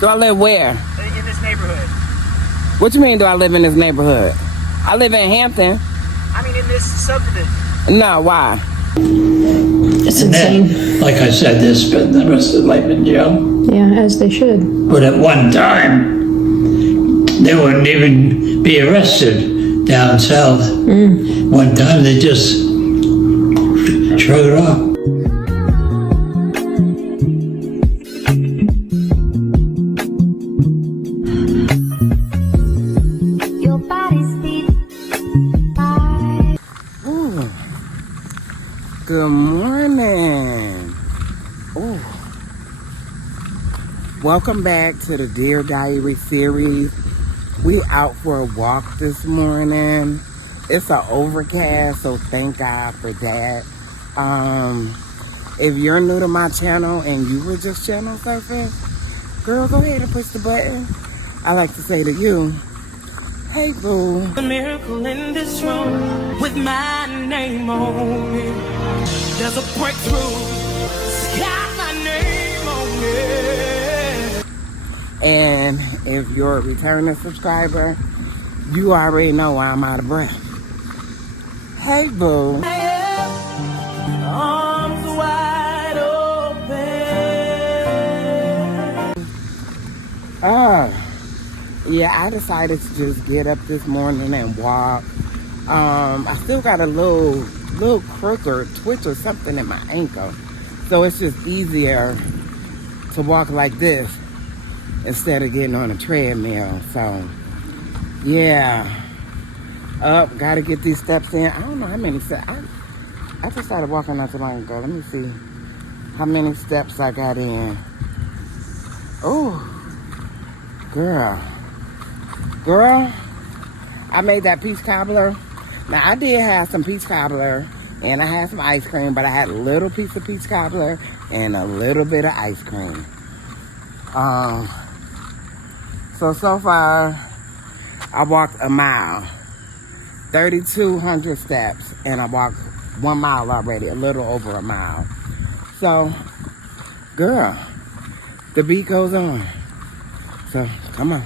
Do I live where? In this neighborhood. What you mean, do I live in this neighborhood? I live in Hampton. I mean, in this subdivision. No, why? It's insane. Like I said, they spend the rest of their life in jail. Yeah, as they should. But at one time, they wouldn't even be arrested down south. One time, they just shrugged it off. Good morning. Ooh. Welcome back to the Dear Diary series. We out for a walk this morning. It's an overcast, so thank God for that. If you're new to my channel and you were just channel surfing, girl, go ahead and push the button. I like to say to you, hey boo. A miracle in this room with my name on it. There's a breakthrough. It's got my name on it. And if you're a returning subscriber, you already know why I'm out of breath. Hey boo. Arms wide open. Yeah, I decided to just get up this morning and walk. I still got a little crook or twitch or something in my ankle. So it's just easier to walk like this instead of getting on a treadmill. So, yeah. Gotta get these steps in. I don't know how many steps. I just started walking not too long ago. Let me see how many steps I got in. Oh, girl, I made that peach cobbler. Now, I did have some peach cobbler, and I had some ice cream, but I had a little piece of peach cobbler and a little bit of ice cream. So far, I walked a mile, 3,200 steps, and I walked 1 mile already, a little over a mile. So, girl, the beat goes on. So, come on.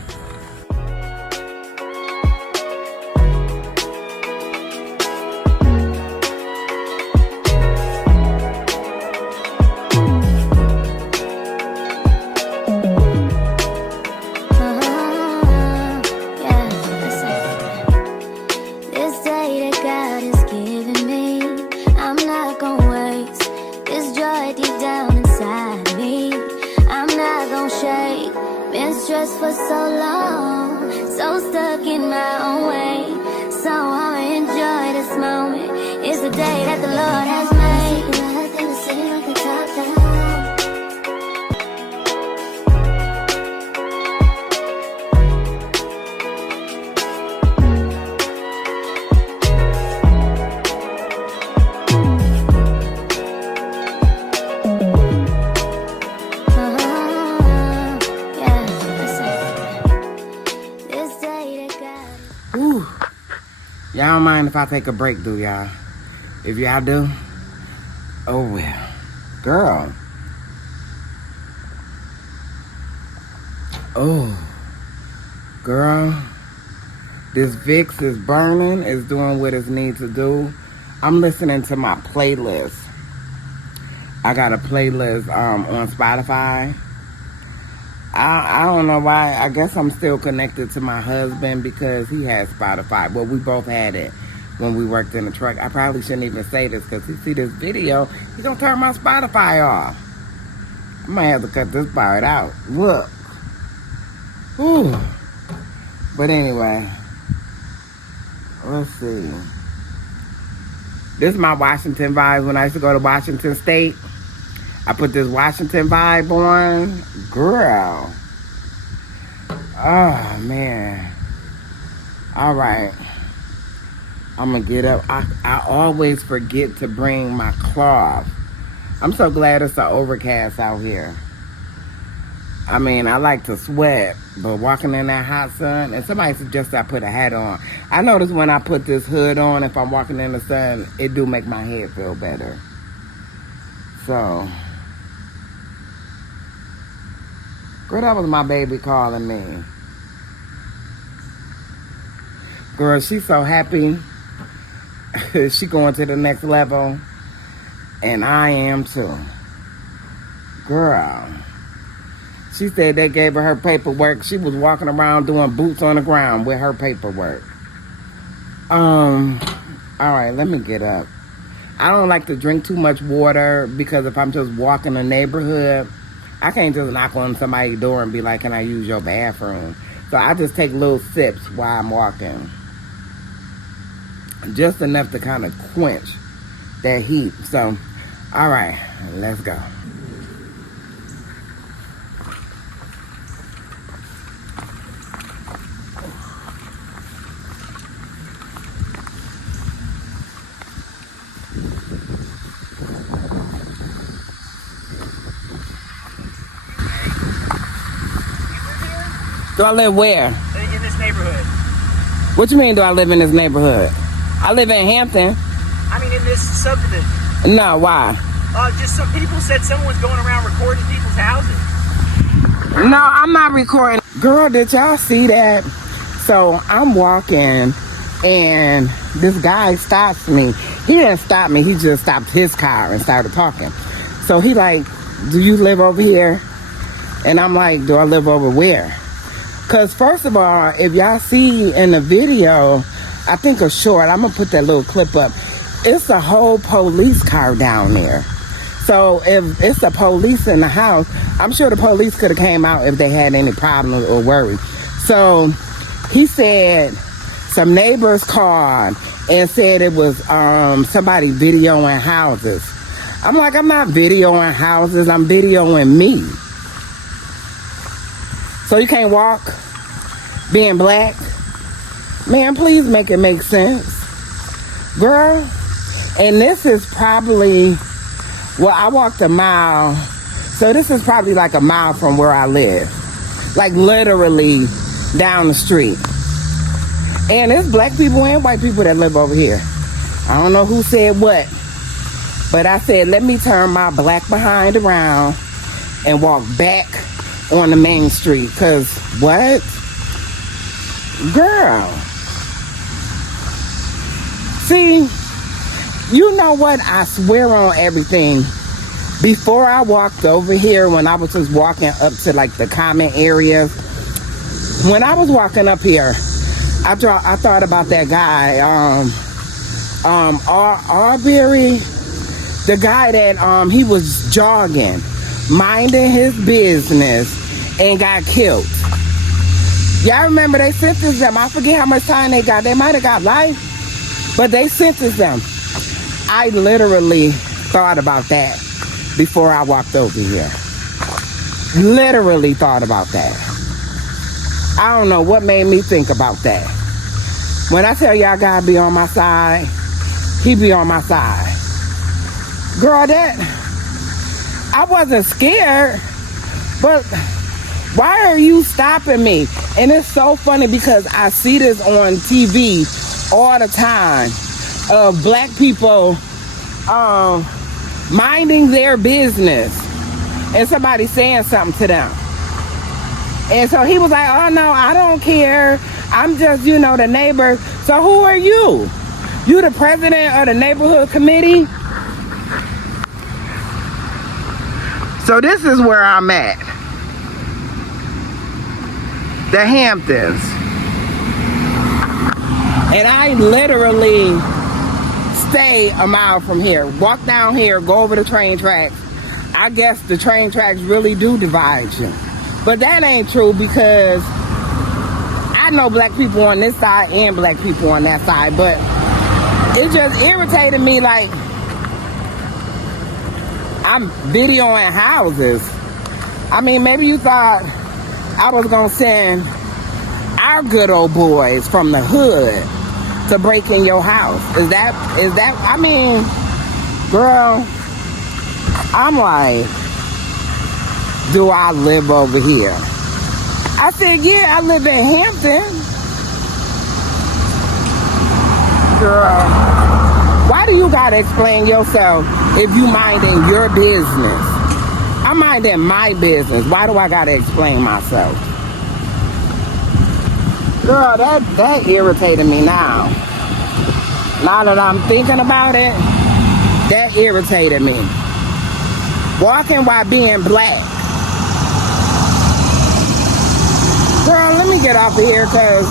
For so long, so stuck in my own way. So I'ma enjoy this moment. It's the day that the Lord has made. Nothing to say, nothing to talk down. Y'all don't mind if I take a break, do y'all? If y'all do, oh well. Girl. Oh. Girl. This Vicks is burning. It's doing what it needs to do. I'm listening to my playlist. I got a playlist on Spotify. I don't know why. I guess I'm still connected to my husband because he has Spotify. Well, we both had it when we worked in the truck. I probably shouldn't even say this because he see this video, he's going to turn my Spotify off. I might have to cut this part out. Look. Whew. But anyway, let's see. This is my Washington vibe. When I used to go to Washington State, I put this Washington vibe on. Girl. Oh, man. All right. I'm going to get up. I always forget to bring my cloth. I'm so glad it's an overcast out here. I mean, I like to sweat, but walking in that hot sun, and somebody suggested I put a hat on. I notice when I put this hood on, if I'm walking in the sun, it do make my head feel better. So, girl, that was my baby calling me. Girl, she's so happy. She going to the next level. And I am too. Girl. She said they gave her paperwork. She was walking around doing boots on the ground with her paperwork. Alright, let me get up. I don't like to drink too much water because if I'm just walking the neighborhood, I can't just knock on somebody's door and be like, can I use your bathroom? So I just take little sips while I'm walking. Just enough to kind of quench that heat. So, alright, let's go. Do I live where? In this neighborhood. What you mean, do I live in this neighborhood? I live in Hampton. I mean, in this subdivision. No, why? Just some people said someone's going around recording people's houses. No, I'm not recording. Girl, did y'all see that? So I'm walking and this guy stops me. He didn't stop me. He just stopped his car and started talking. So he like, do you live over here? And I'm like, do I live over where? Because first of all, if y'all see in the video, I think a short, I'm going to put that little clip up. It's a whole police car down there. So if it's the police in the house, I'm sure the police could have came out if they had any problems or worry. So he said some neighbors called and said it was somebody videoing houses. I'm like, I'm not videoing houses, I'm videoing me. So you can't walk being black? Man, please make it make sense. Girl, and this is probably, well, I walked a mile. So this is probably like a mile from where I live. Like literally down the street. And there's black people and white people that live over here. I don't know who said what. But I said, let me turn my black behind around and walk back on the main street. Because what? Girl. See, you know what? I swear on everything. Before I walked over here, when I was just walking up to like the common areas, when I was walking up here, I thought about that guy, Arbery, the guy that he was jogging, minding his business, and got killed. Y'all remember they sentenced them? I forget how much time they got. They might have got life, but they sentenced them. I literally thought about that before I walked over here. Literally thought about that. I don't know what made me think about that. When I tell y'all God be on my side, he be on my side. Girl, that, I wasn't scared, but why are you stopping me? And it's so funny because I see this on TV all the time of black people minding their business and somebody saying something to them. And so he was like, oh no, I don't care. I'm just, you know, the neighbor. So who are you? You the president of the neighborhood committee? So this is where I'm at. The Hamptons. And I literally stay a mile from here. Walk down here, go over the train tracks. I guess the train tracks really do divide you. But that ain't true because I know black people on this side and black people on that side. But it just irritated me, like, I'm videoing houses. I mean, maybe you thought I was gonna send our good old boys from the hood to break in your house. Is that, I mean, girl, I'm like, do I live over here? I said, yeah, I live in Hampton. Girl, why do you gotta explain yourself if you minding your business? I'm minding my business. Why do I gotta explain myself? Girl, that irritated me now. Now that I'm thinking about it, that irritated me. Walking while being black. Girl, let me get off of here because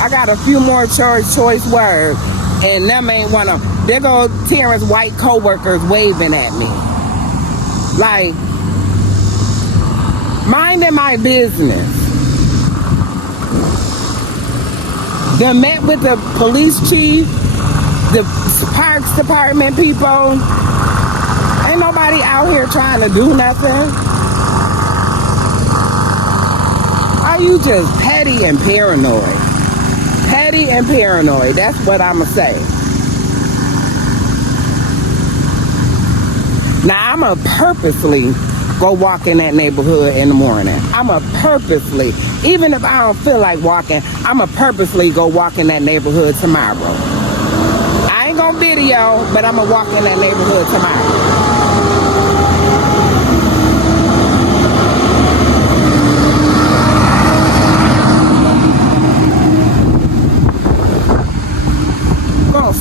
I got a few more choice words. And them ain't one of them. There go Terrence white co-workers waving at me. Like, minding my business. They met with the police chief, the parks department people. Ain't nobody out here trying to do nothing. Are you just petty and paranoid? Petty and paranoid. That's what I'ma say. Now I'ma purposely go walk in that neighborhood in the morning. I'ma purposely, even if I don't feel like walking, I'ma purposely go walk in that neighborhood tomorrow. I ain't gonna video, but I'ma walk in that neighborhood tomorrow.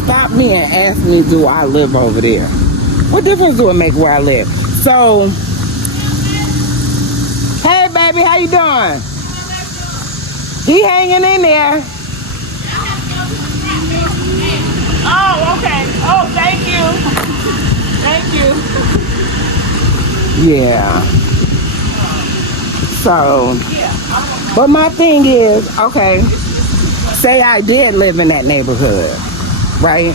Stop me and ask me, do I live over there? What difference do it make where I live? So, hey baby, how you doing? He hanging in there. Oh, okay. Oh, thank you. Thank you. Yeah. So, but my thing is, okay, say I did live in that neighborhood. Right?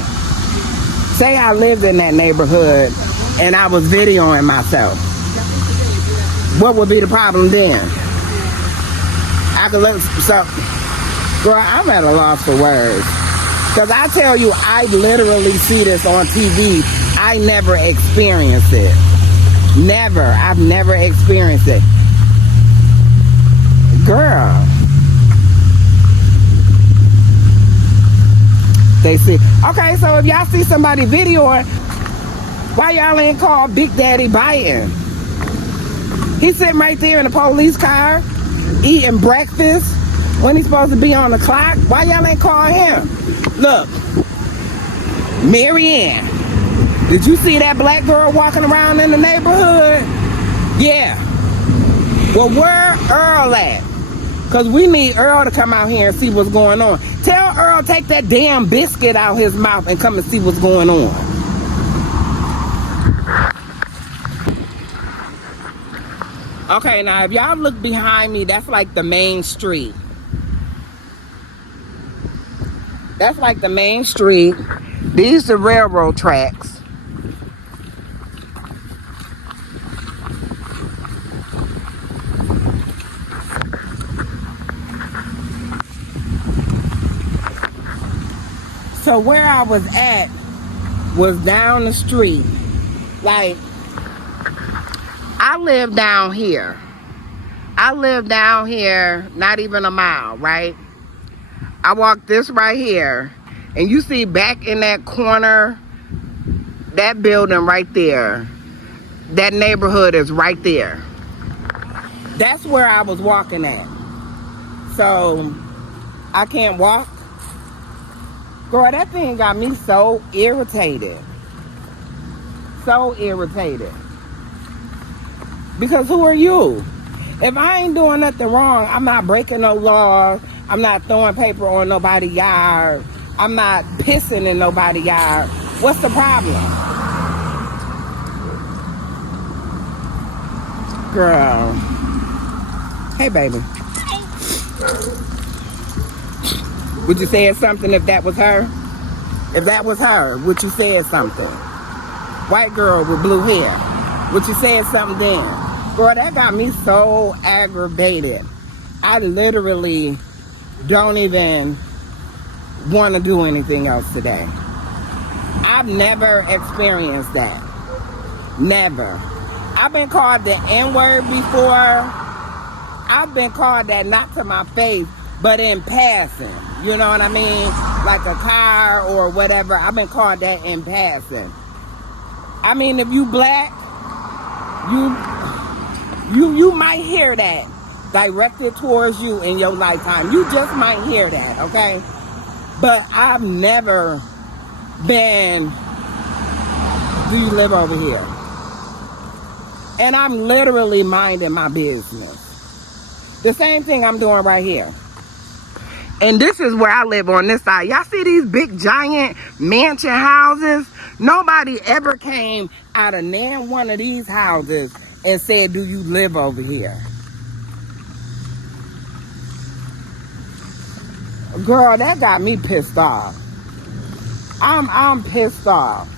Say I lived in that neighborhood and I was videoing myself. What would be the problem then? I could look, so, girl, I'm at a loss for words. Because I tell you, I literally see this on TV. I never experienced it. Never. I've never experienced it. Girl. They see. Okay, so if y'all see somebody videoing, why y'all ain't called Big Daddy Biden? He's sitting right there in the police car, eating breakfast when he's supposed to be on the clock. Why y'all ain't call him? Look, Marianne, did you see that black girl walking around in the neighborhood? Yeah. Well, where Earl at? Because we need Earl to come out here and see what's going on. Tell Earl take that damn biscuit out his mouth and come and see what's going on. Okay, now if y'all look behind me, that's like the main street. That's like the main street. These are railroad tracks. So where I was at was down the street. Like, I live down here. I live down here, not even a mile, right? I walk this right here, and you see back in that corner, that building right there, that neighborhood is right there. That's where I was walking at. So, I can't walk. Girl, that thing got me so irritated. So irritated. Because who are you? If I ain't doing nothing wrong, I'm not breaking no laws. I'm not throwing paper on nobody's yard. I'm not pissing in nobody's yard. What's the problem? Girl. Hey, baby. Would you say something if that was her? If that was her, would you say something? White girl with blue hair. Would you say something then? Girl, that got me so aggravated. I literally don't even want to do anything else today. I've never experienced that. Never. I've been called the N-word before. I've been called that, not to my face, but in passing. You know what I mean? Like a car or whatever. I've been called that in passing. I mean, if you black, you might hear that directed towards you in your lifetime. You just might hear that, okay? But I've never been, do you live over here? And I'm literally minding my business. The same thing I'm doing right here. And this is where I live on this side. Y'all see these big giant mansion houses? Nobody ever came out of nan one of these houses and said, do you live over here? Girl, that got me pissed off. I'm pissed off.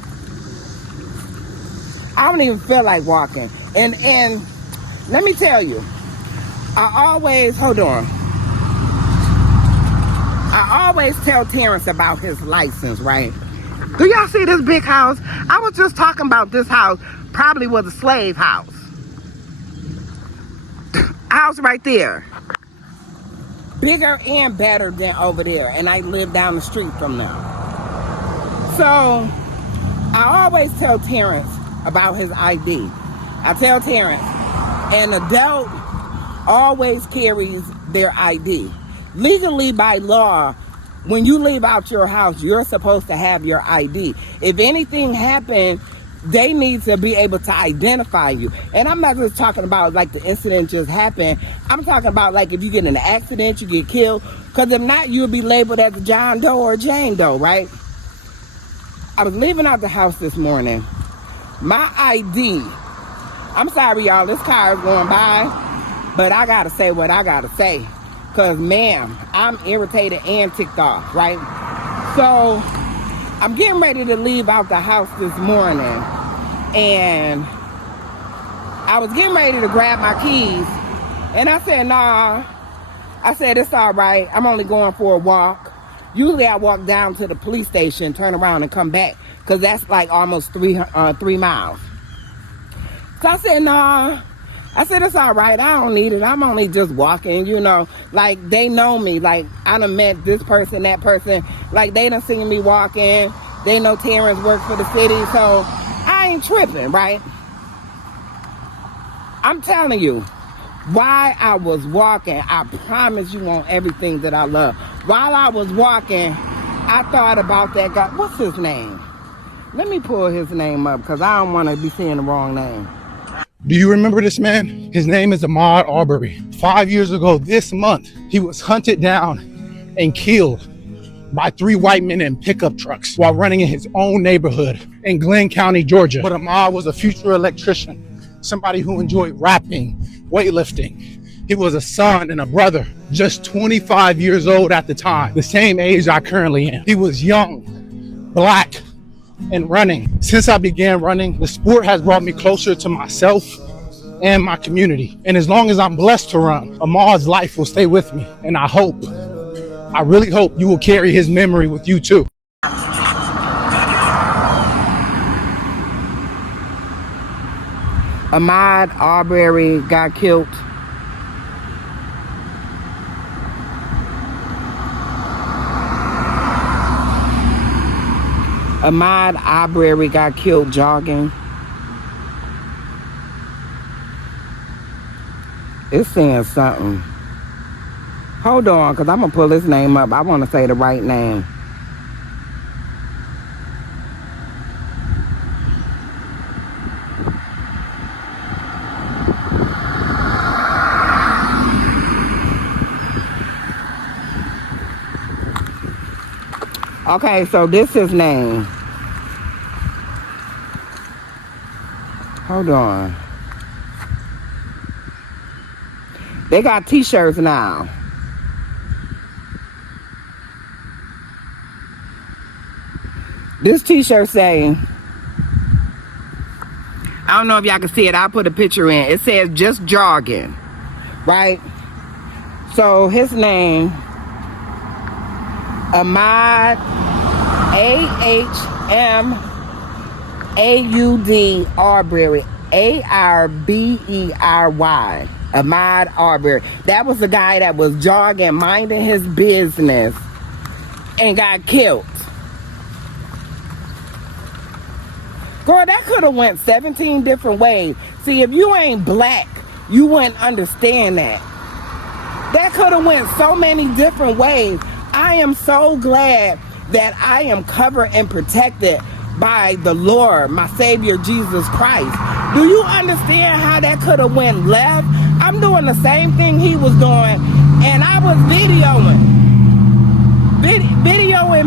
I don't even feel like walking. And let me tell you, I always tell Terrence about his license, right? Do y'all see this big house? I was just talking about this house. Probably was a slave house. House right there. Bigger and better than over there. And I live down the street from them. So, I always tell Terrence about his ID. I tell Terrence, an adult always carries their ID. Legally, by law, when you leave out your house, you're supposed to have your ID. If anything happened, they need to be able to identify you. And I'm not just talking about like the incident just happened. I'm talking about like if you get in an accident, you get killed. Because if not, you'll be labeled as a John Doe or Jane Doe, right? I was leaving out the house this morning. My ID, I'm sorry y'all, this car is going by, but I gotta say what I gotta say. Because, ma'am, I'm irritated and ticked off, right? So, I'm getting ready to leave out the house this morning. And I was getting ready to grab my keys. And I said, nah. I said, it's all right. I'm only going for a walk. Usually I walk down to the police station, turn around and come back. Because that's like almost 3 miles. So I said, nah. I said, it's all right. I don't need it. I'm only just walking, you know. Like, they know me. Like, I done met this person, that person. Like, they done seen me walking. They know Terrence works for the city. So, I ain't tripping, right? I'm telling you, while I was walking, I promise you on everything that I love. While I was walking, I thought about that guy. What's his name? Let me pull his name up because I don't want to be saying the wrong name. Do you remember this man? His name is Ahmaud Arbery. 5 years ago this month, he was hunted down and killed by 3 white men in pickup trucks while running in his own neighborhood in Glenn County, Georgia. But Ahmaud was a future electrician, somebody who enjoyed rapping, weightlifting. He was a son and a brother, just 25 years old at the time, the same age I currently am. He was young, black, and running. Since I began running, the sport has brought me closer to myself and my community. And as long as I'm blessed to run, Ahmaud's life will stay with me. And I really hope you will carry his memory with you too. Ahmaud Arbery got killed. Ahmaud Arbery got killed jogging. It's saying something. Hold on, because I'm going to pull his name up. I want to say the right name. Okay, so this is his name. Hold on. They got t-shirts now. This t-shirt say, I don't know if y'all can see it. I'll put a picture in. It says just jogging, right? So his name, Ahmaud, A-H-M-A-U-D Arbery, A-R-B-E-R-Y, Ahmaud Arbery. That was the guy that was jogging, minding his business and got killed. Girl, that could have went 17 different ways. See, if you ain't black, you wouldn't understand that. That could have went so many different ways. I am so glad that I am covered and protected by the Lord, my Savior, Jesus Christ. Do you understand how that could have went left? I'm doing the same thing he was doing, and I was videoing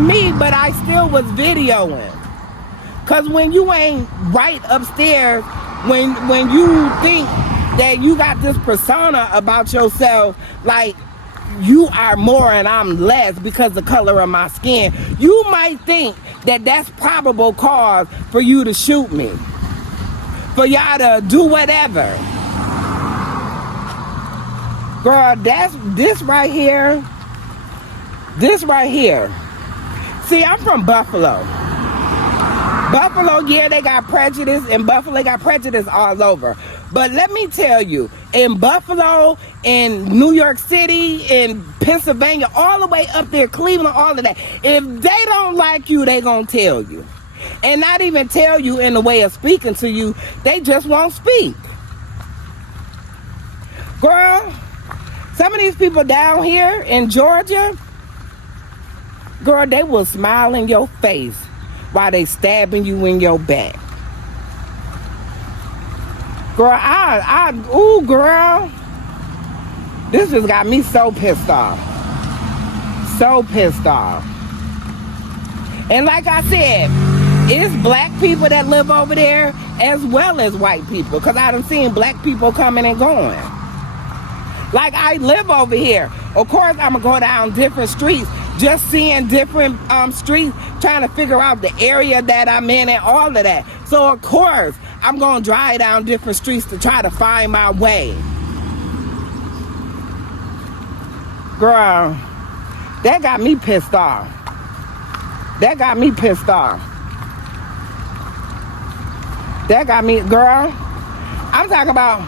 me, but I still was videoing. Cause when you ain't right upstairs, when you think that you got this persona about yourself, like you are more and I'm less because the color of my skin, you might think that that's probable cause for you to shoot me, for y'all to do whatever. Girl, that's this right here. See, I'm from Buffalo. Buffalo, yeah, they got prejudice, and Buffalo got prejudice all over. But let me tell you, in Buffalo, in New York City, in Pennsylvania, all the way up there, Cleveland, all of that, if they don't like you, they gonna tell you. And not even tell you in the way of speaking to you, they just won't speak. Girl, some of these people down here in Georgia, girl, they will smile in your face while they stabbing you in your back. Girl, ooh, girl. This just got me so pissed off. So pissed off. And like I said, it's black people that live over there as well as white people. Because I done seen black people coming and going. Like, I live over here. Of course, I'm going to go down different streets, just seeing different streets, trying to figure out the area that I'm in and all of that. So, of course, I'm going to drive down different streets to try to find my way. Girl, that got me pissed off. That got me, girl, I'm talking about,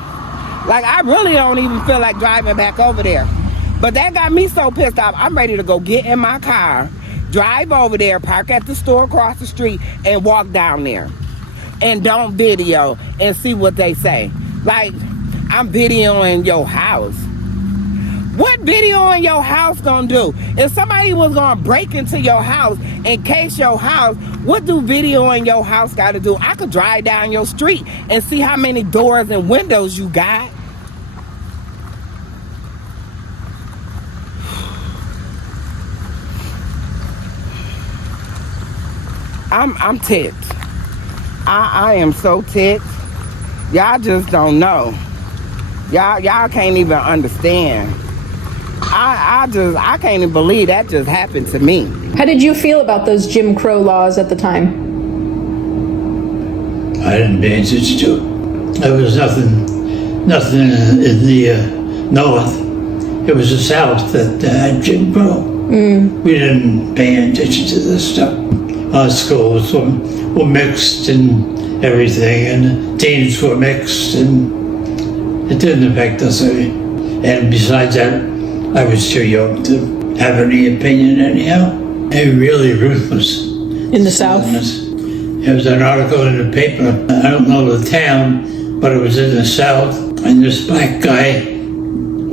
like, I really don't even feel like driving back over there. But that got me so pissed off, I'm ready to go get in my car, drive over there, park at the store across the street, and walk down there. And don't video and see what they say. Like, I'm videoing your house. What video in your house gonna do? If somebody was gonna break into your house and case your house, what do video in your house gotta do? I could drive down your street and see how many doors and windows you got. I'm ticked. I am so ticked. Y'all just don't know. Y'all can't even understand. I can't even believe that just happened to me. How did you feel about those Jim Crow laws at the time? I didn't pay attention to it. There was nothing in the North. It was the South that had Jim Crow. We didn't pay attention to this stuff. Our schools were mixed and everything, and teams were mixed, and it didn't affect us any. And besides that, I was too young to have any opinion anyhow. They were really ruthless. In the South? There was an article in the paper, I don't know the town, but it was in the South, and this black guy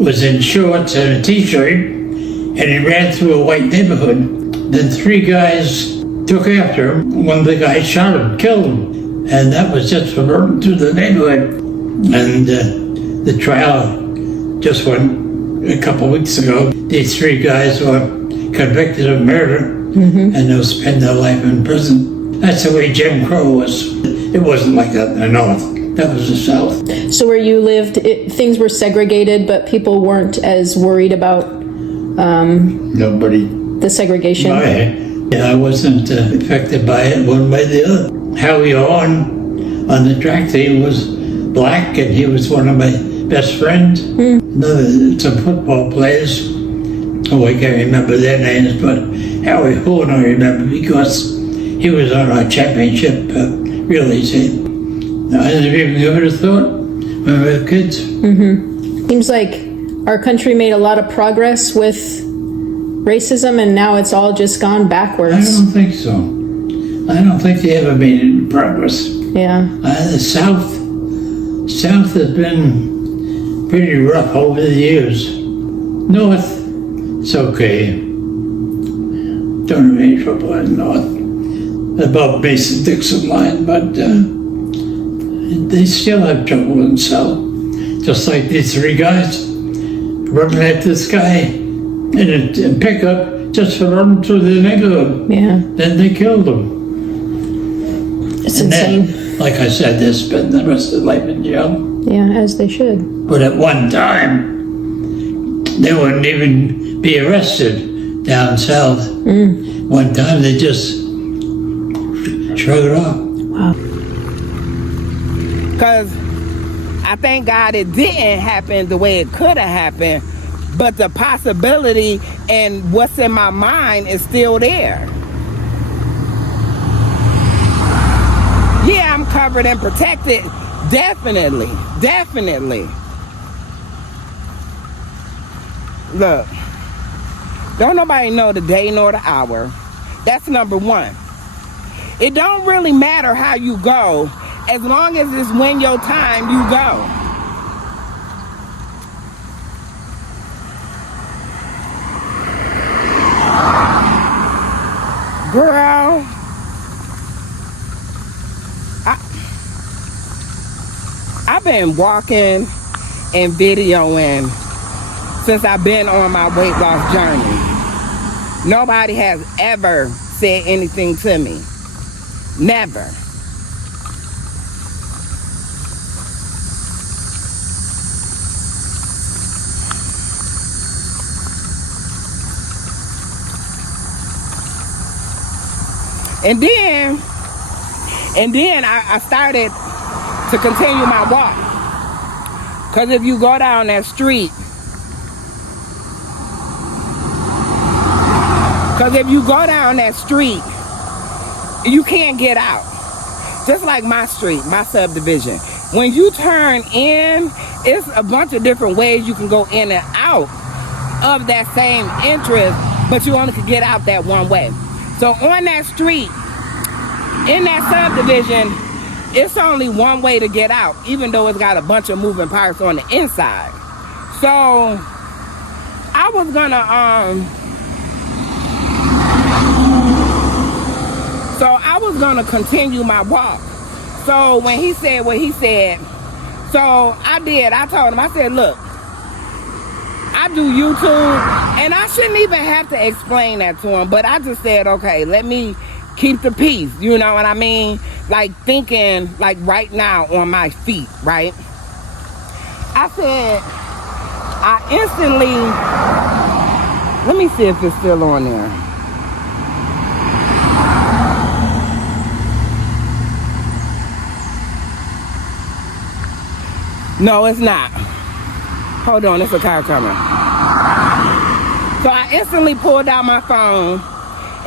was in shorts and a t-shirt, and he ran through a white neighborhood. Then 3 guys took after him. One of the guys shot him, killed him, and that was just for running through the neighborhood. And the trial just went a couple of weeks ago. These 3 guys were convicted of murder, and they'll spend their life in prison. That's the way Jim Crow was. It wasn't like that in the North. That was the South. So where you lived, things were segregated, but people weren't as worried about Nobody. the segregation? I wasn't affected by it one way or the other. Howie Horn on the track team was black, and he was one of my best friends. Some football players, I can't remember their names, but Howie Horn I remember because he was on our championship relay team. I never would have thought when we were kids. Seems like our country made a lot of progress with racism, and now it's all just gone I backwards. don't think so. I don't think they ever made any progress. Yeah. The South has been pretty rough over the years. North, it's okay. Don't have any trouble in North. Above Mason-Dixon line, but they still have trouble in South. Just like these three guys running at this guy in a pickup just for running through the neighborhood. Yeah. Then they killed him. It's And insane. then, like I said, they spend the rest of their life in jail. Yeah, as they should. But at one time, they wouldn't even be arrested down south. One time they just shrug it off. Wow. Because I thank God it didn't happen the way it could have happened, but the possibility and what's in my mind is still there. Yeah, I'm covered and protected. Definitely. Definitely. Look, don't nobody know the day nor the hour. That's number one. It don't really matter how you go, as long as it's when your time you go. Girl, I've been walking and videoing since I've been on my weight loss journey. Nobody has ever said anything to me. Never. And then I started to continue my walk. Because if you go down that street, you can't get out. Just like my street, my subdivision. When you turn in, it's a bunch of different ways you can go in and out of that same entrance, but you only can get out that one way. So on that street, in that subdivision, it's only one way to get out, even though it's got a bunch of moving parts on the inside. So I was gonna continue my walk. So when he said what he said, so I did. I told him, I said, look, I do YouTube, and I shouldn't even have to explain that to him, but I just said, okay, let me keep the peace, you know what I mean? Like thinking, like right now on my feet, right? I said, I instantly, let me see if it's still on there. No, it's not. Hold on, it's a car coming. So I instantly pulled out my phone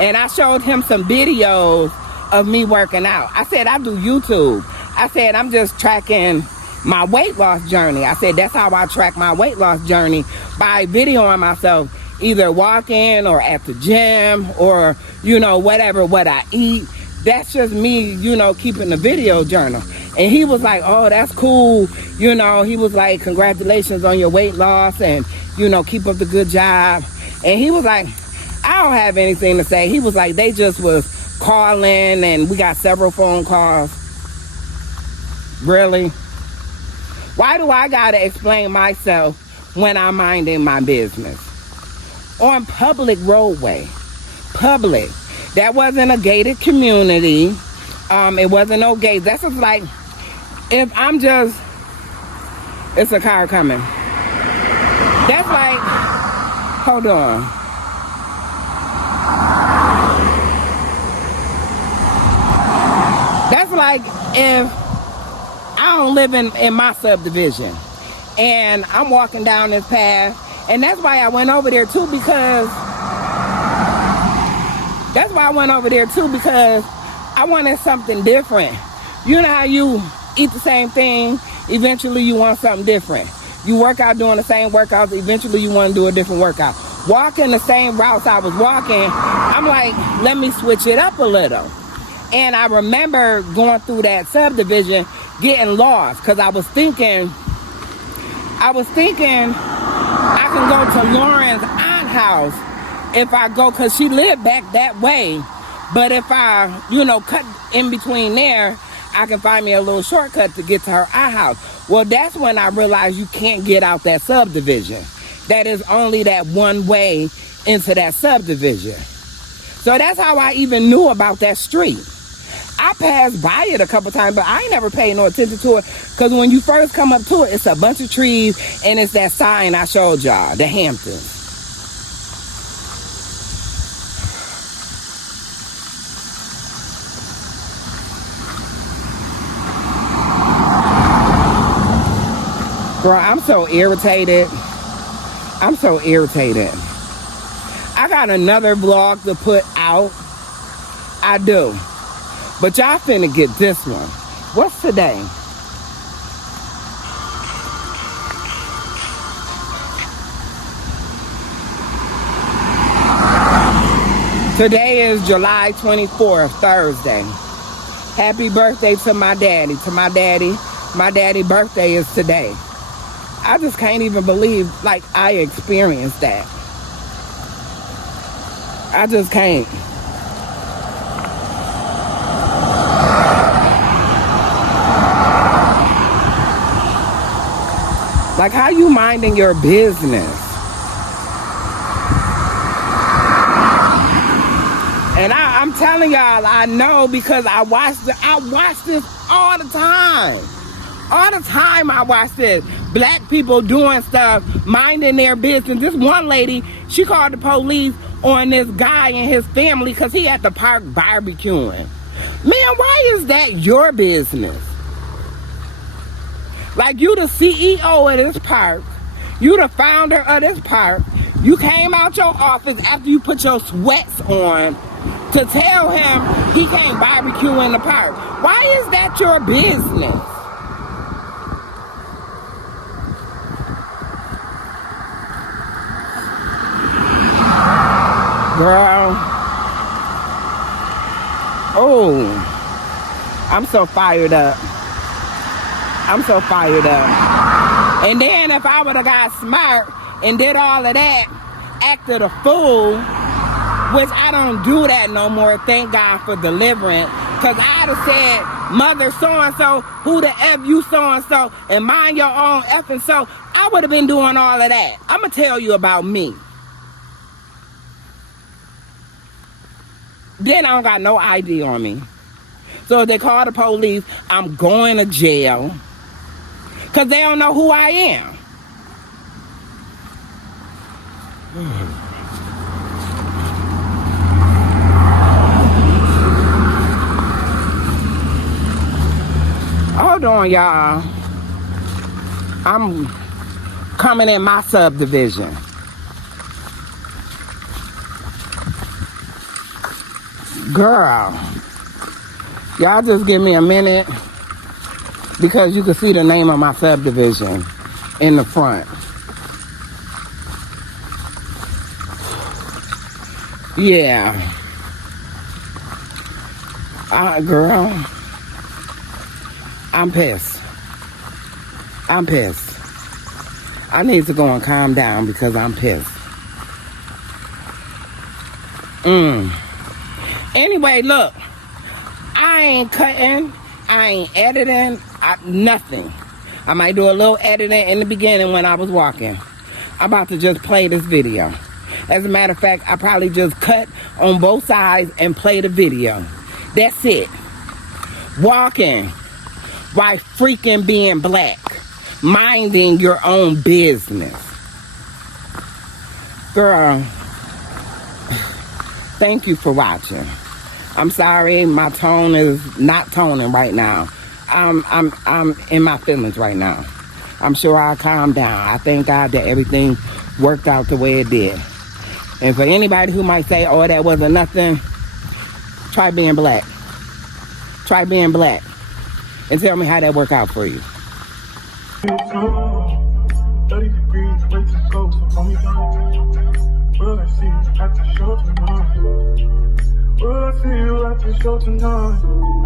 and I showed him some videos of me working out. I said, I do YouTube. I said, I'm just tracking my weight loss journey. I said, that's how I track my weight loss journey, by videoing myself either walking or at the gym or, you know, whatever, what I eat. That's just me, you know, keeping the video journal. And he was like, oh, that's cool. You know, he was like, congratulations on your weight loss and, you know, keep up the good job. And he was like, I don't have anything to say. He was like, they just was calling and we got several phone calls. Really? Why do I gotta explain myself when I'm minding my business? On public roadway. Public. That wasn't a gated community. It wasn't no gate. That's just like, if I'm just, it's a car coming. That's like, hold on. That's like if I don't live in my subdivision and I'm walking down this path, and that's why I went over there too, because I wanted something different. You know how you eat the same thing, eventually you want something different. You work out doing the same workouts, eventually you want to do a different workout. walking the same routes I was walking, I'm like, let me switch it up a little. And I remember going through that subdivision, getting lost, because I was thinking I can go to Lauren's aunt house if I go, because she lived back that way. But if I, cut in between there, I can find me a little shortcut to get to her aunt house. Well, that's when I realized you can't get out that subdivision. That is only that one way into that subdivision. So that's how I even knew about that street. I passed by it a couple times, but I ain't never paid no attention to it, because when you first come up to it, it's a bunch of trees, and it's that sign I showed y'all, the Hamptons. Bro, I'm so irritated. I got another vlog to put out. I do. But y'all finna get this one. What's today? Today is July 24th, Thursday. Happy birthday to my daddy. My daddy's birthday is today. I just can't even believe, like, I experienced that. I just can't. Like, how you minding your business? And I'm telling y'all, I know, because I watch this all the time. All the time I watch this. Black people doing stuff, minding their business. This one lady, she called the police on this guy and his family because he at the park barbecuing. Man, why is that your business? Like, you the CEO of this park. You the founder of this park. You came out your office after you put your sweats on to tell him he can't barbecue in the park. Why is that your business? Girl. Oh. I'm so fired up. And then if I would have got smart and did all of that, acted a fool, which I don't do that no more, thank God for deliverance, because I'd have said, mother so-and-so, who the F you so-and-so, and mind your own effing so, I would have been doing all of that. I'm going to tell you about me. Then I don't got no ID on me. So if they call the police, I'm going to jail. Because they don't know who I am. Hold on, y'all. I'm coming in my subdivision. Girl, y'all just give me a minute, because you can see the name of my subdivision in the front. Yeah. Girl, I'm pissed. I need to go and calm down because I'm pissed. Anyway, look, I ain't cutting, I ain't editing, nothing. I might do a little editing in the beginning when I was walking. I'm about to just play this video. As a matter of fact, I probably just cut on both sides and play the video. That's it. Walking while freaking being black. Minding your own business. Girl, thank you for watching. I'm sorry, my tone is not toning right now. I'm in my feelings right now. I'm sure I'll calm down. I thank God that everything worked out the way it did. And for anybody who might say, oh, that wasn't nothing, try being black. Try being black. And tell me how that worked out for you. 30 degrees, way too cold, so call me down. at the show tonight? Will I see you at the show tonight?